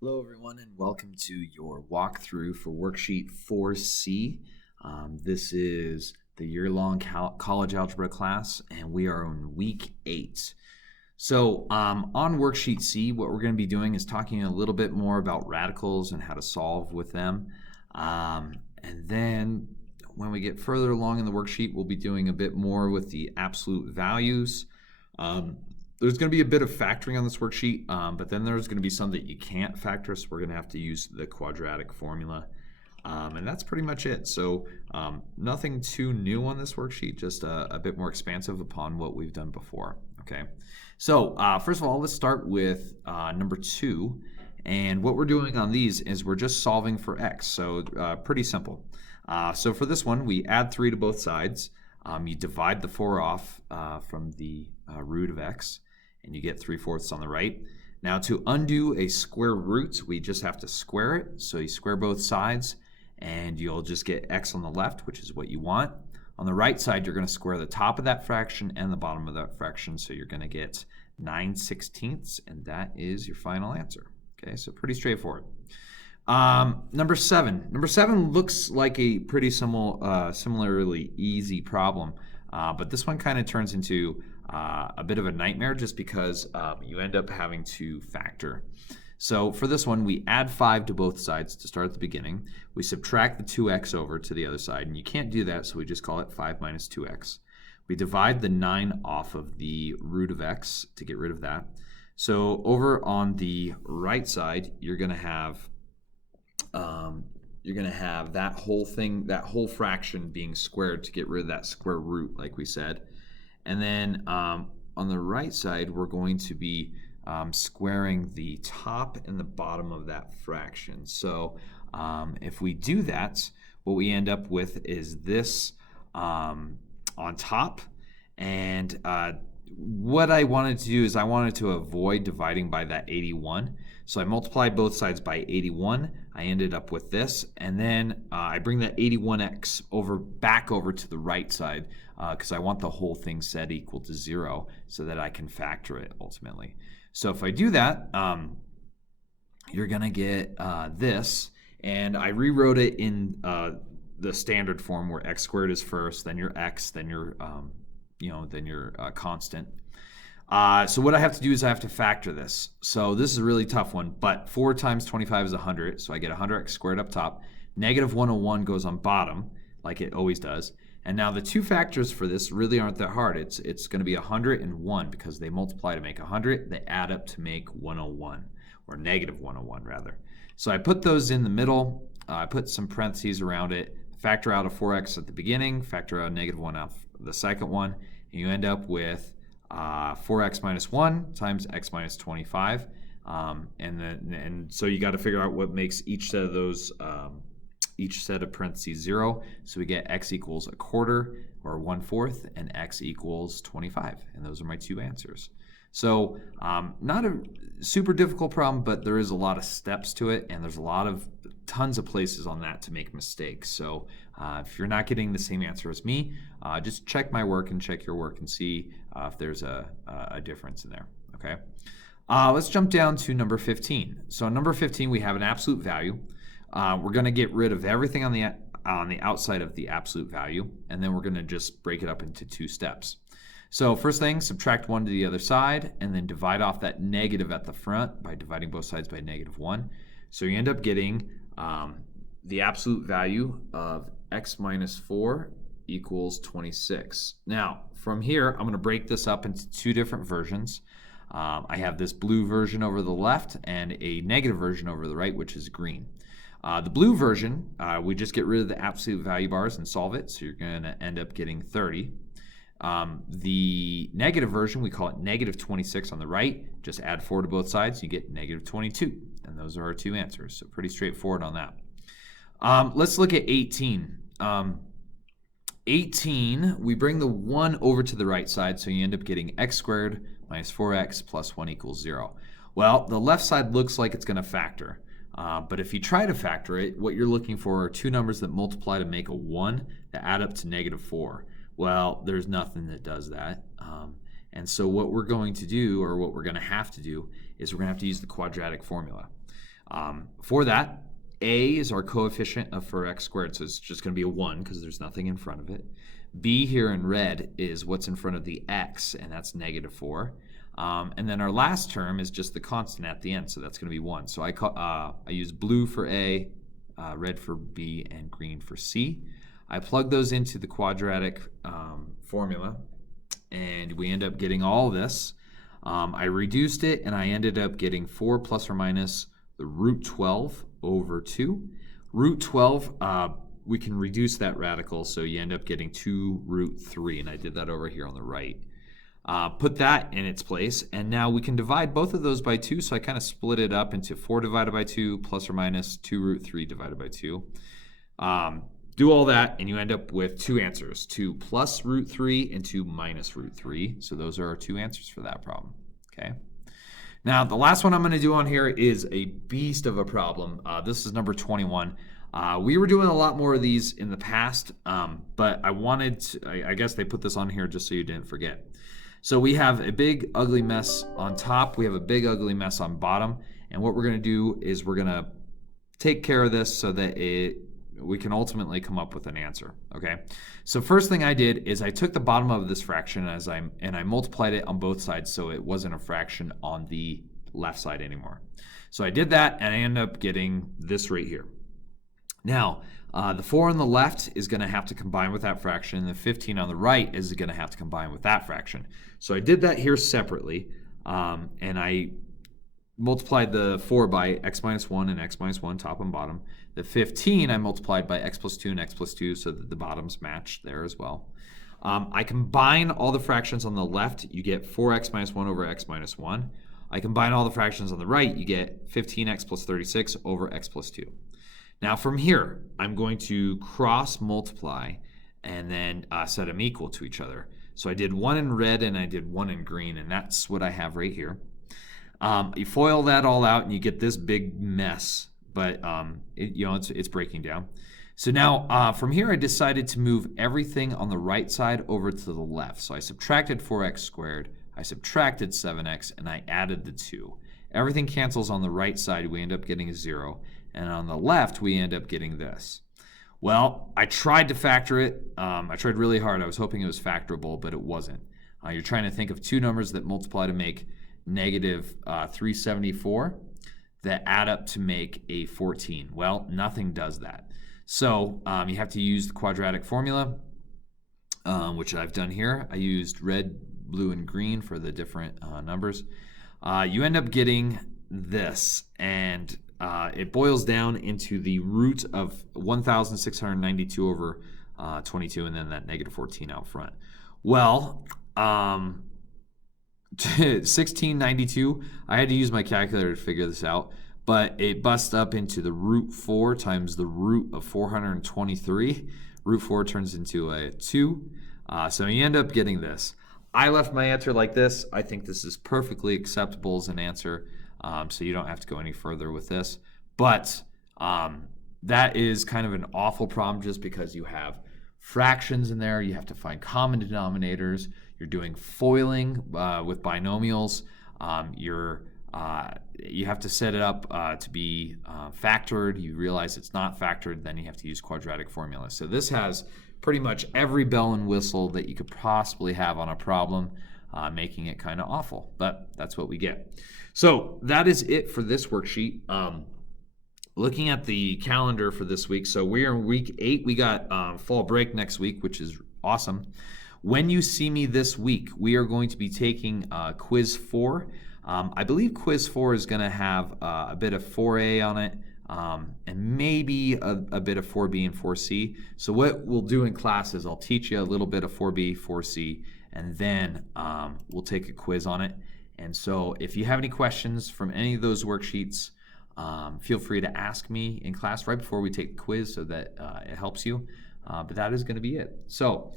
Hello everyone and welcome to your walkthrough for Worksheet 4C. This is the year-long college algebra class and we are on week 8. So on Worksheet C, what we're going to be doing is talking a little bit more about radicals and how to solve with them. And then when we get further along in the worksheet, we'll be doing a bit more with the absolute values. There's going to be a bit of factoring on this worksheet, but then there's going to be some that you can't factor, so we're going to have to use the quadratic formula. And that's pretty much it. So nothing too new on this worksheet, just a bit more expansive upon what we've done before. Okay. So first of all, let's start with number 2. And what we're doing on these is we're just solving for x. So pretty simple. So for this one, we add 3 to both sides. You divide the 4 off from the root of x, and you get 3/4 on the right. Now to undo a square root, we just have to square it. So you square both sides, and you'll just get x on the left, which is what you want. On the right side, you're going to square the top of that fraction and the bottom of that fraction, so you're going to get 9/16, and that is your final answer. Okay, so pretty straightforward. Number 7. Number 7 looks like a pretty similarly easy problem, but this one kind of turns into a bit of a nightmare just because you end up having to factor. So for this one, we add 5 to both sides to start at the beginning. We subtract the 2x over to the other side, and you can't do that, so we just call it 5 minus 2x. We divide the 9 off of the root of x to get rid of that. So over on the right side, you're going to have that whole thing, that whole fraction being squared to get rid of that square root, like we said. And then on the right side, we're going to be squaring the top and the bottom of that fraction. So if we do that, what we end up with is this on top. And what I wanted to do is I wanted to avoid dividing by that 81. So I multiplied both sides by 81. I ended up with this, and then I bring that 81x back over to the right side because I want the whole thing set equal to 0 so that I can factor it ultimately. So if I do that, you're going to get this, and I rewrote it in the standard form where x squared is first, then your x, then your constant. So what I have to do is I have to factor this. So this is a really tough one, but 4 times 25 is 100, so I get 100x squared up top. Negative 101 goes on bottom, like it always does. And now the two factors for this really aren't that hard. It's going to be 100 and 1 because they multiply to make 100. They add up to make 101, or negative 101 rather. So I put those in the middle. I put some parentheses around it. Factor out a 4x at the beginning. Factor out negative 1 out the second one. And you end up with 4x minus 1 times x minus 25. And so you got to figure out what makes each set of those each set of parentheses 0. So we get x equals 1/4 or 1/4 and x equals 25. And those are my two answers. So not a super difficult problem, but there is a lot of steps to it, and there's tons of places on that to make mistakes. So if you're not getting the same answer as me, just check my work and check your work and see if there's a difference in there. Okay. Let's jump down to number 15. So on number 15, we have an absolute value. We're going to get rid of everything on the outside of the absolute value, and then we're going to just break it up into 2 steps. So first thing, subtract 1 to the other side, and then divide off that negative at the front by dividing both sides by negative 1. So you end up getting the absolute value of x minus 4 equals 26. Now, from here, I'm going to break this up into 2 different versions. I have this blue version over the left and a negative version over the right, which is green. The blue version, we just get rid of the absolute value bars and solve it, so you're going to end up getting 30. The negative version, we call it negative 26 on the right. Just add 4 to both sides, you get negative 22. And those are our 2 answers, so pretty straightforward on that. Let's look at 18. 18, we bring the 1 over to the right side, so you end up getting x squared minus 4x plus 1 equals 0. Well, the left side looks like it's going to factor. But if you try to factor it, what you're looking for are 2 numbers that multiply to make a 1 that add up to negative 4. Well, there's nothing that does that. And so what we're going to do, or what we're going to have to do, is we're going to have to use the quadratic formula. For that, a is our coefficient for x squared, so it's just going to be a 1 because there's nothing in front of it. B here in red is what's in front of the x, and that's -4. And then our last term is just the constant at the end, so that's going to be 1. So I use blue for A, red for B, and green for C. I plug those into the quadratic formula, and we end up getting all this. I reduced it, and I ended up getting 4 plus or minus the root 12 over 2. Root 12, we can reduce that radical, so you end up getting 2 root 3, and I did that over here on the right. Put that in its place, and now we can divide both of those by 2, so I kind of split it up into 4 divided by 2 plus or minus 2 root 3 divided by 2. Do all that, and you end up with 2 answers, 2 plus root 3 and 2 minus root 3. So those are our 2 answers for that problem, okay? Now, the last one I'm going to do on here is a beast of a problem. This is number 21. We were doing a lot more of these in the past, but I guess they put this on here just so you didn't forget. So we have a big ugly mess on top, we have a big ugly mess on bottom, and what we're going to do is we're going to take care of this so that we can ultimately come up with an answer, okay? So first thing I did is I took the bottom of this fraction and I multiplied it on both sides so it wasn't a fraction on the left side anymore. So I did that, and I ended up getting this right here. Now, the 4 on the left is going to have to combine with that fraction, and the 15 on the right is going to have to combine with that fraction. So I did that here separately, and I multiplied the 4 by x minus 1 and x minus 1, top and bottom. The 15 I multiplied by x plus 2 and x plus 2 so that the bottoms match there as well. I combine all the fractions on the left, you get 4x minus 1 over x minus 1. I combine all the fractions on the right, you get 15x plus 36 over x plus 2. Now from here, I'm going to cross multiply and then set them equal to each other. So I did one in red and I did one in green, and that's what I have right here. You FOIL that all out and you get this big mess, but it's breaking down. So now from here I decided to move everything on the right side over to the left. So I subtracted 4x squared, I subtracted 7x, and I added the 2. Everything cancels on the right side, we end up getting a 0. And on the left, we end up getting this. Well, I tried to factor it. I tried really hard. I was hoping it was factorable, but it wasn't. You're trying to think of 2 numbers that multiply to make negative 374 that add up to make a 14. Well, nothing does that. So you have to use the quadratic formula, which I've done here. I used red, blue, and green for the different numbers. You end up getting this, and it boils down into the root of 1,692 over 22, and then that negative 14 out front. Well, 1692, I had to use my calculator to figure this out, but it busts up into the root 4 times the root of 423. Root 4 turns into a 2, so you end up getting this. I left my answer like this. I think this is perfectly acceptable as an answer. So you don't have to go any further with this. But that is kind of an awful problem just because you have fractions in there. You have to find common denominators. You're doing foiling with binomials. You have to set it up to be factored. You realize it's not factored, then you have to use quadratic formula. So this has pretty much every bell and whistle that you could possibly have on a problem, making it kind of awful. But that's what we get. So that is it for this worksheet. Looking at the calendar for this week, so we're in week 8. We got fall break next week, which is awesome. When you see me this week, we are going to be taking quiz 4. I believe quiz 4 is going to have a bit of 4A on it, and maybe a bit of 4B and 4C. So what we'll do in class is I'll teach you a little bit of 4B, 4C, and then we'll take a quiz on it. And so if you have any questions from any of those worksheets, feel free to ask me in class right before we take the quiz so that it helps you. But that is going to be it. So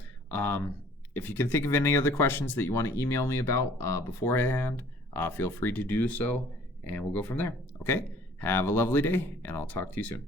if you can think of any other questions that you want to email me about beforehand, feel free to do so, and we'll go from there. Okay? Have a lovely day, and I'll talk to you soon.